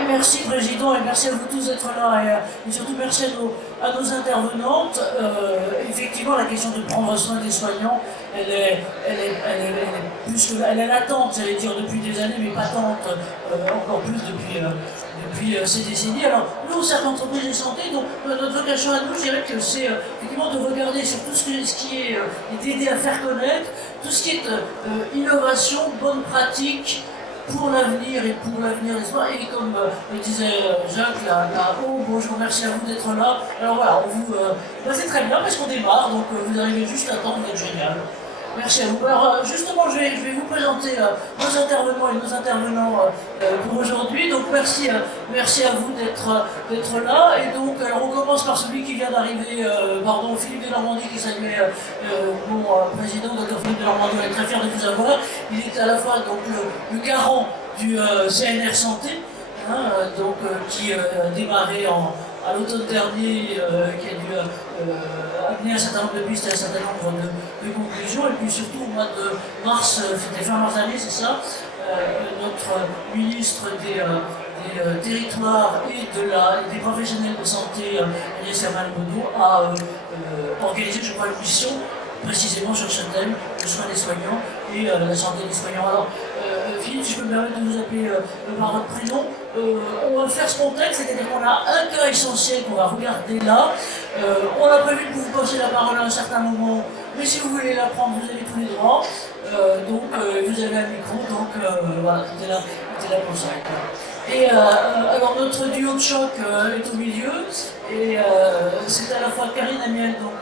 Merci Président et merci à vous tous d'être là et surtout merci à nos intervenantes. Effectivement, la question de prendre soin des soignants, elle est latente, j'allais dire depuis des années, mais patente encore plus depuis ces décennies. Alors, nous, au Cercle d'entreprise et santé, donc notre vocation à nous, je dirais que c'est effectivement de regarder sur tout ce qui est d'aider à faire connaître, tout ce qui est innovation, bonne pratique, pour l'avenir et pour l'avenir des soins. Et comme le disait Jacques là-haut, bonjour, merci à vous d'être là. Alors voilà, c'est très bien parce qu'on démarre, donc vous arrivez juste à temps, vous êtes génial. Merci à vous. Alors justement, je vais vous présenter nos intervenants et nos intervenants pour aujourd'hui. Donc merci à vous d'être là. Et donc, alors on commence par celui qui vient d'arriver, Philippe de Normandie, qui saluait mon président, Dr Philippe de Normandie. On est très fiers de vous avoir. Il est à la fois donc le garant du CNR Santé, qui a démarré à l'automne dernier, qui a dû amener un certain nombre de pistes et un certain nombre de conclusions. Et puis surtout au mois de mars, c'était fin mars dernier, c'est ça, notre ministre des territoires et des professionnels de santé, Agnès Hermann-Bonneau, a organisé, je crois, une mission précisément sur ce thème, le soin des soignants et la santé des soignants. Alors, Philippe, si je peux me permettre de vous appeler par votre prénom, on va faire spontané, c'est-à-dire qu'on a un cas essentiel qu'on va regarder là. On a prévu de vous passer la parole à un certain moment, mais si vous voulez la prendre, vous avez tous les droits. Vous avez un micro, donc voilà, c'était là pour ça. Et alors notre duo de choc est au milieu, et c'est à la fois Karine Amiel, donc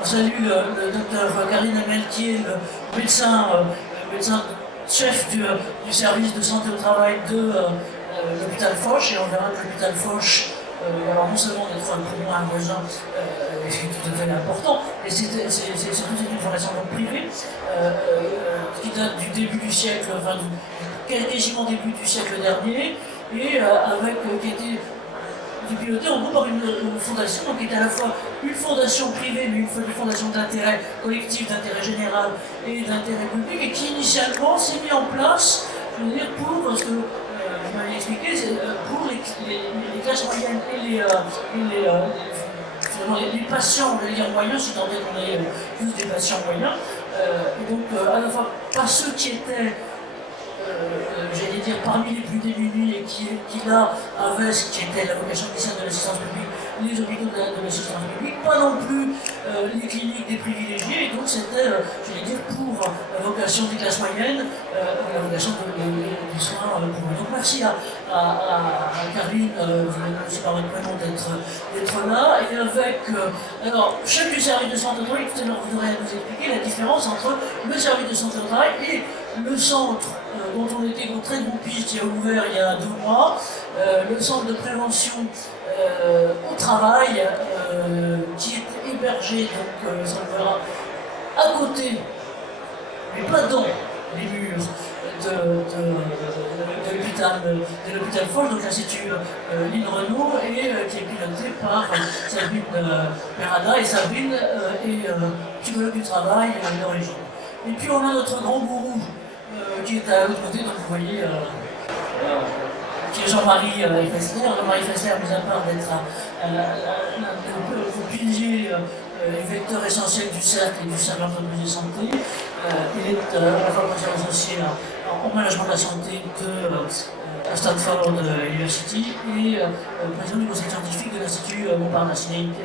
on salue le docteur Karine Amiel qui est le médecin chef du service de santé au travail de l'hôpital Foch, et on verra que l'hôpital Foch, alors non seulement d'être pour moi un voisin, c'est tout à fait important, mais c'est surtout une fondation privée qui date du début du siècle, enfin quasiment début du siècle dernier, et qui a été pilotée en gros par une fondation, donc qui est à la fois une fondation privée, mais une fondation d'intérêt collectif, d'intérêt général et d'intérêt public, et qui initialement s'est mis en place, je veux dire, pour, parce que vous m'avez expliqué, pour les classes moyennes et les patients, je veux dire moyens, si tant est qu'on ait tous des patients moyens, et donc à la fois pas ceux qui étaient j'allais dire parmi les plus démunis et qui là avaient ce qui était la vocation initiale de l'assistance publique, les hôpitaux de l'assistance publique, pas non plus les cliniques des privilégiés, et donc c'était, j'allais dire, pour la vocation des classes moyennes, la vocation des soins pour eux. Donc merci à Karine, c'est par votre prénom d'être là, et avec, alors, chef du service de santé au travail, tout à l'heure vous devrez nous expliquer la différence entre le service de santé au travail et le centre dont on était très groupiste, qui a ouvert il y a 2 mois, le centre de prévention au travail, qui est hébergé, donc ça le verra, à côté, mais pas dans les murs de l'hôpital Foch, donc l'Institut Lynn Renault, et qui est piloté par Sabine Perada, et Sabine est psychologue du travail d'origine. Et puis on a notre grand gourou qui est à l'autre côté, donc vous voyez, qui est Jean-Marie Fessler. Jean-Marie Fessler, mis à part d'être le pilier et vecteur essentiel du cercle et du cercle d'entreprise de santé, il est à la fois professeur associé en management de la santé à Stanford University et président du conseil scientifique de l'Institut Montparnasse. Il a été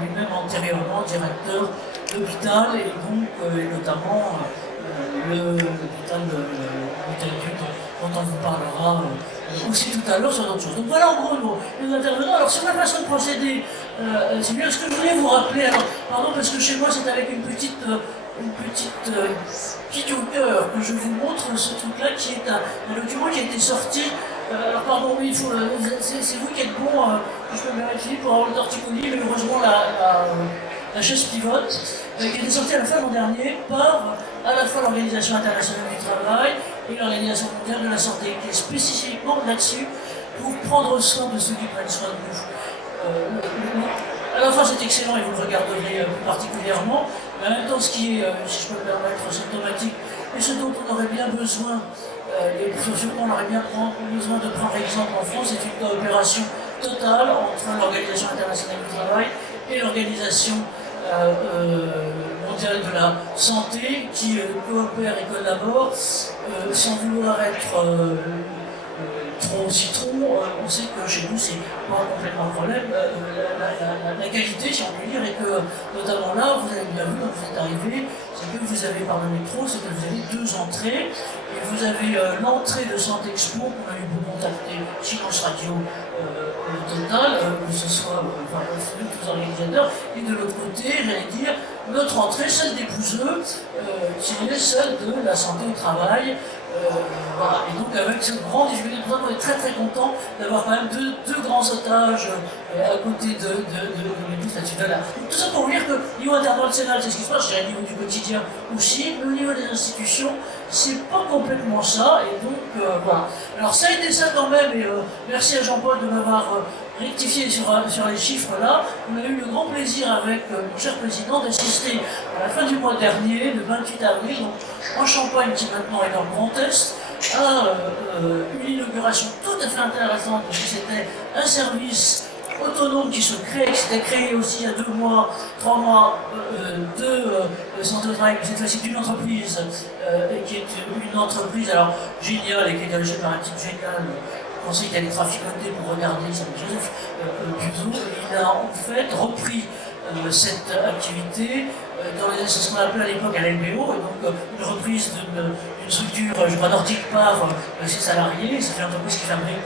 lui-même antérieurement directeur d'hôpital et donc notamment l'hôpital dont on vous parlera aussi tout à l'heure sur d'autres choses. Donc voilà en gros nos intervenants. Alors sur la façon de procéder, c'est bien ce que je voulais vous rappeler. Alors, pardon, parce que chez moi c'est avec une petite hauteur que je vous montre ce truc-là qui est un document qui a été sorti. Alors pardon, oui, c'est vous qui êtes bon, je peux me permettre Philippe pour avoir le torticolis, mais heureusement la chaise pivote, qui a été sortie à la fin de l'an dernier par à la fois l'Organisation internationale du travail et l'Organisation mondiale de la santé, qui est spécifiquement là-dessus pour prendre soin de ceux qui prennent soin de nous. À la fois c'est excellent et vous le regarderez plus particulièrement, mais en même temps ce qui est, si je peux me permettre, symptomatique et ce dont on aurait bien besoin, sur quoi on aurait bien besoin de prendre exemple en France, c'est une coopération totale entre l'Organisation internationale du travail et l'Organisation mondiale de la santé, qui coopèrent et collaborent sans vouloir être trop citron. On sait que chez nous, c'est pas complètement un problème. La qualité, si on peut dire, et que notamment là, vous avez bien vu quand vous êtes arrivé, c'est que vous avez par le métro, c'est que vous avez deux entrées, et vous avez l'entrée de Centre Expo qu'on a eu pour contacter Silence Radio Total, que ce soit tous les organisateurs, et de l'autre côté, j'allais dire, notre entrée, celle des Pouzeux, qui est celle de la santé au travail. Voilà. Et donc avec cette grande difficulté, on est très très content d'avoir quand même deux grands otages à côté de l'église là-dessus. Tout ça pour vous dire que au niveau international, c'est ce qui se passe, au niveau du quotidien aussi, mais au niveau des institutions, c'est pas complètement ça, et donc voilà. Alors ça a été ça quand même, et merci à Jean-Paul de m'avoir rectifié sur les chiffres là. On a eu le grand plaisir avec mon cher président d'assister à la fin du mois dernier, le 28 avril, donc en Champagne qui maintenant est dans le Grand Est, à une inauguration tout à fait intéressante, parce que c'était un service autonome qui se crée, qui s'était créé aussi il y a 2 mois, 3 mois, de santé au travail, cette fois-ci d'une entreprise, et qui est une entreprise alors géniale et qui est dirigée par un type génial, conseil qui allait traficoter pour regarder, ça Joseph Puzo. Il a en fait repris cette activité c'est ce qu'on appelait à l'époque à l'LBO, et donc une reprise d'une structure, je crois, nordique par ses salariés. C'est une entreprise qui fabrique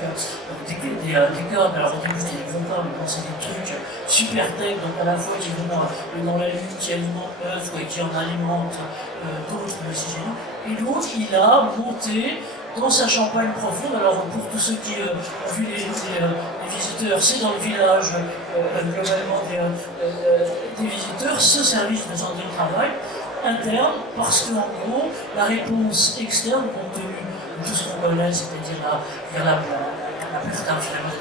des câbles, alors au début c'était des gros câbles, maintenant c'est des trucs super tech, donc à la fois qui vont dans la lutte, qui alimente l'œuf, et qui en alimente d'autres, c'est génial. Et donc il a monté dans sa Champagne profonde, alors pour tous ceux qui ont vu les visiteurs, c'est dans le village globalement des visiteurs, ce service de santé au travail interne, parce qu'en gros, la réponse externe, compte tenu de tout ce qu'on connaît, c'est-à-dire la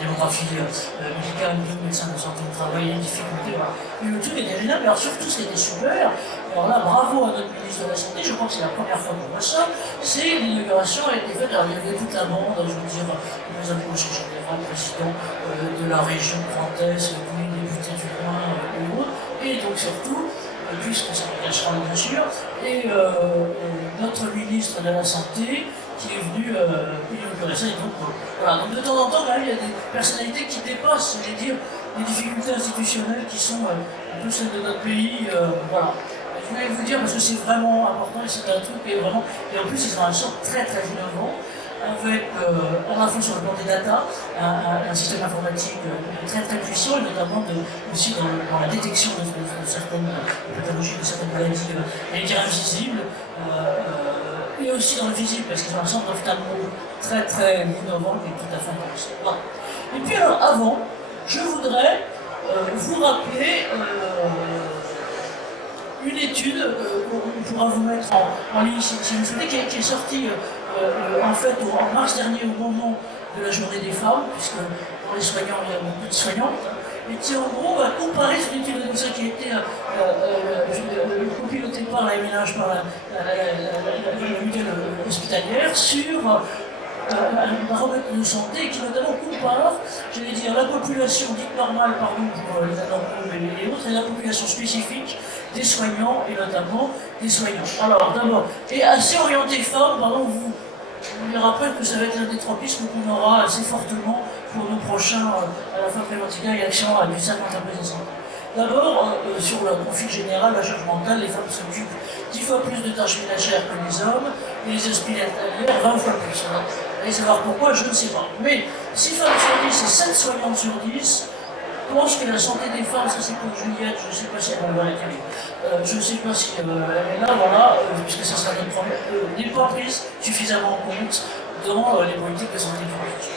démographie médicale, de médecins de santé au travail, les difficultés, voilà. Et le truc était génial, mais alors surtout ce qui était super, alors là, bravo à notre ministre de la Santé, je crois que c'est la première fois qu'on voit ça, c'est l'inauguration a été faite, alors il y avait toute la bande, je veux dire, les approches générales, le président de la région Grand Est, tous les députés du coin et autres, et donc surtout, puisque ça me cachera bien sûr, et notre ministre de la Santé, qui est venu inaugurer ça, et donc voilà. Donc de temps en temps, quand même, il y a des personnalités qui dépassent, je vais dire, les difficultés institutionnelles qui sont un peu celles de notre pays, voilà. Je voulais vous dire parce que c'est vraiment important et c'est un truc qui est vraiment. Et en plus, ils ont un sort très très innovant avec à la fois sur le plan des data, un système informatique très très puissant et notamment aussi dans la détection de certaines pathologies, de certaines maladies, et dire invisibles, et aussi dans le visible parce qu'ils ont un centre d'ophtalmo très très innovant qui est tout à fait intéressant. Voilà. Et puis alors avant, je voudrais vous rappeler une étude qu'on pourra vous mettre en ligne si vous souhaitez, qui est sortie en fait en mars dernier au moment de la journée des femmes, puisque pour les soignants, il y a beaucoup de soignantes, et qui en gros va comparer cette étude de ça qui a été copilotée par la MNH, par la mutuelle hospitalière, sur un baromètre de santé qui notamment compare, j'allais dire, la population dite normale, pardon, pour les anormaux et autres, et la population spécifique des soignants, et notamment des soignants. Alors, d'abord, et assez orienté femmes, pardon, vous me rappelle que ça va être l'un des tropismes qu'on aura assez fortement pour nos prochains, à la fin préventive et action du cercle entreprise de santé. D'abord, sur le profil général, la charge mentale, les femmes s'occupent 10 fois plus de tâches ménagères que les hommes, et les hospitalières 20 fois plus. Allez savoir pourquoi, je ne sais pas. Mais 6 femmes sur 10 et 7 soignantes sur 10 pensent que la santé des femmes, ça c'est pour Juliette, je ne sais pas si elle va la télé, je ne sais pas si elle est là, voilà, puisque ça sera notre problème, n'est pas prise suffisamment en compte dans les politiques de santé publique.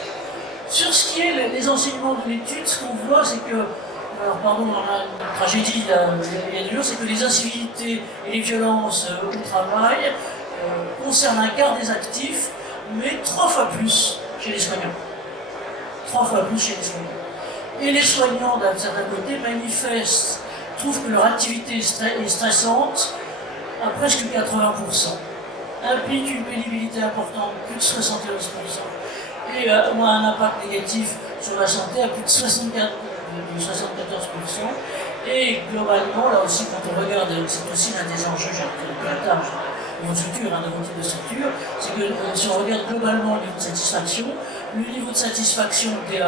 Sur ce qui est les enseignements de l'étude, ce qu'on voit, c'est que, alors pardon, dans la tragédie il y a 2 jours, c'est que les incivilités et les violences au travail concernent un quart des actifs, mais 3 fois plus chez les soignants. 3 fois plus chez les soignants. Et les soignants, d'un certain côté, manifestent, trouvent que leur activité est stressante à presque 80%. implique une pénibilité importante, plus de 71%, et ont un impact négatif sur la santé à plus de 74%. Et globalement, là aussi, quand on regarde, c'est aussi l'un des enjeux, j'ai un tâche de votre structure, de votre type de structure, c'est que si on regarde globalement le niveau de satisfaction, le niveau de satisfaction des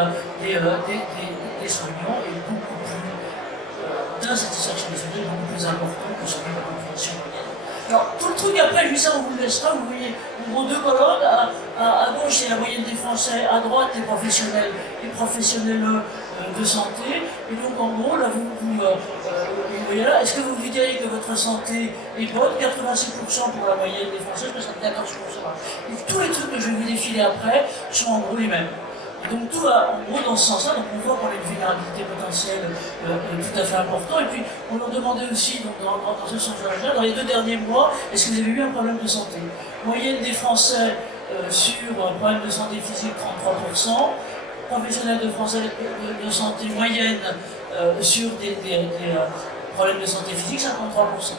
soignants est beaucoup plus, d'insatisfaction des soignants est beaucoup plus important que celui de la population moyenne. Alors, tout le truc après, je dis ça, on vous le laissera, vous voyez, en gros, deux colonnes, à gauche, c'est la moyenne des Français, à droite, les professionnels de santé. Et donc, en gros, là, vous voyez là, est-ce que vous diriez que votre santé est bonne? 86% pour la moyenne des Français, 74%. Et tous les trucs que je vais vous défiler après sont en gros les mêmes. Et donc tout va en gros dans ce sens-là, donc on voit qu'on a une vulnérabilité potentielle tout à fait importante. Et puis on leur demandait aussi, donc, dans ce sens-là, dans les 2 derniers mois, est-ce que vous avez eu un problème de santé? Moyenne des Français sur problème de santé physique, 33%. Professionnels de français de santé moyenne sur des problèmes de santé physique, 53%.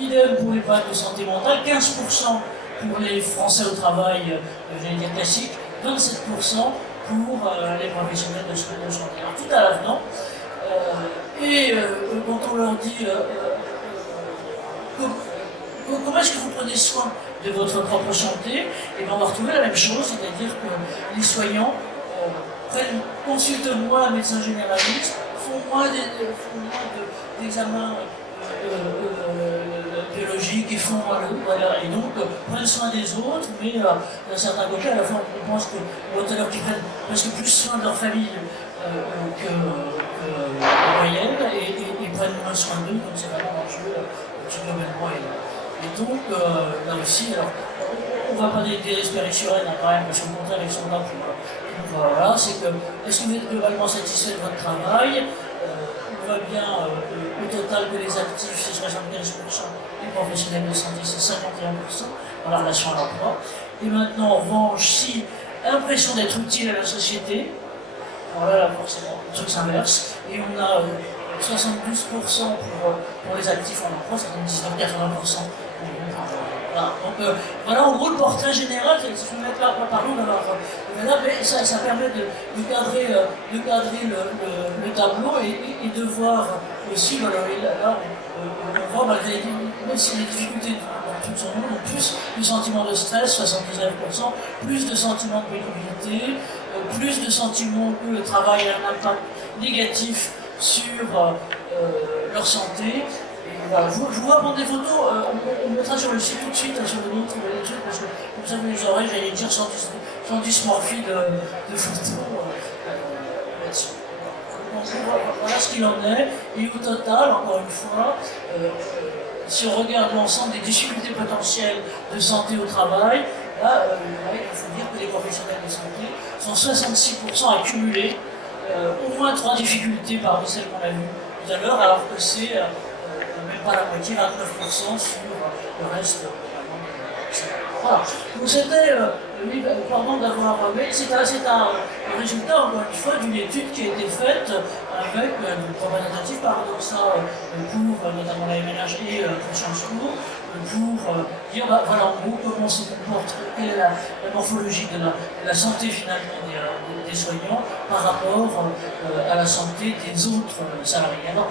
Idem pour les problèmes de santé mentale, 15% pour les Français au travail, j'allais dire classique, 27% pour les professionnels de santé. Alors tout à l'avenant. Quand on leur dit comment est-ce que vous prenez soin de votre propre santé, et bien on va retrouver la même chose, c'est-à-dire que les soignants consultent moins un médecin généraliste, font moins d'examens biologiques et font voilà, et donc prennent soin des autres, mais d'un certain côté, à la fois on pense que tout à l'heure qu'ils prennent presque plus soin de leur famille que la moyenne, et prennent moins soin d'eux, comme c'est vraiment l'enjeu qui globalement est là. Et donc là aussi, alors on ne va pas désespérer sur elle quand même, parce qu'au contraire ils sont là pour voilà, c'est que est-ce que vous êtes globalement satisfait de votre travail? On voit bien au total que les actifs c'est 75%, les professionnels de santé c'est 51% dans la relation à l'emploi. Et maintenant en revanche, si impression d'être utile à la société, alors là forcément le truc s'inverse, et on a 72% pour les actifs en emploi, 79-80%. Voilà. Donc voilà en gros le portrait général, si je vais mettre là, pardon d'avoir mais ça permet de cadrer le tableau et de voir aussi, voilà, là on voit malgré même si les difficultés dans tout son monde, plus de sentiments de stress, 79%, plus de sentiments de pénibilité, plus de sentiments que le travail a un impact négatif sur leur santé. Voilà, je vous vois prendre des photos, on mettra sur le site tout de suite, sur le lien, trouver les trucs, parce que comme ça vous les aurez, j'allais dire, sans dysmorphie de photos là-dessus. Voilà ce qu'il en est, et au total, encore une fois, si on regarde l'ensemble des difficultés potentielles de santé au travail, là, il faut dire que les professionnels de santé sont 66% accumulés, au moins 3 difficultés parmi celles qu'on a vues tout à l'heure, alors que c'est même pas la moitié, 29% sur le reste. Voilà. Donc c'était, pardon d'avoir, mais c'est un résultat, encore une fois, d'une étude qui a été faite avec une représentative paradoxale pour notamment la MNH et pour Sciences Po, pour dire, voilà, en gros, comment se comporte, quelle est la morphologie de la santé finalement des soignants par rapport à la santé des autres salariés. Alors,